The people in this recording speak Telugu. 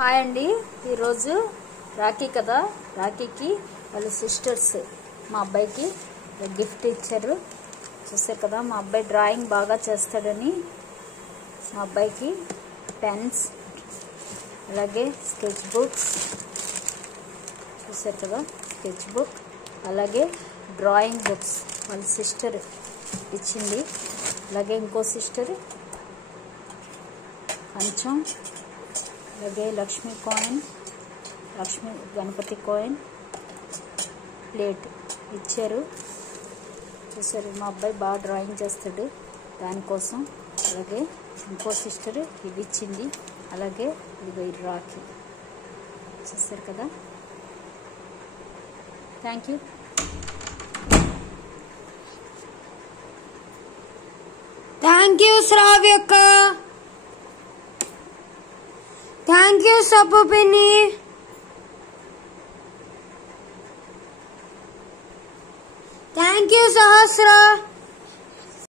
హాయ్ అండి, ఈరోజు రాఖీ కదా. రాఖీకి వాళ్ళ సిస్టర్స్ మా అబ్బాయికి గిఫ్ట్ ఇచ్చారు. చూసారు కదా, మా అబ్బాయి డ్రాయింగ్ బాగా చేస్తాడని మా అబ్బాయికి పెన్స్, అలాగే స్కెచ్ బుక్స్, చూసారు కదా స్కెచ్ బుక్, అలాగే డ్రాయింగ్ బుక్స్ వాళ్ళ సిస్టర్ ఇచ్చింది. అలాగే ఇంకో సిస్టర్ కొంచెం, అలాగే Lakshmi coin, Lakshmi Ganapati coin, plate ఇచ్చారు. చూసారు, మా అబ్బాయి బాగా డ్రాయింగ్ చేస్తాడు దానికోసం. అలాగే ఇంకో సిస్టర్ ఇది ఇచ్చింది. అలాగే ఇది రాఖీ. చూసారు కదా. Thank you. థ్యాంక్ యూ శ్రావ్యక్క. థ్యాంక్ యూ సబ్బు పిన్ని. Thank you Sahasra.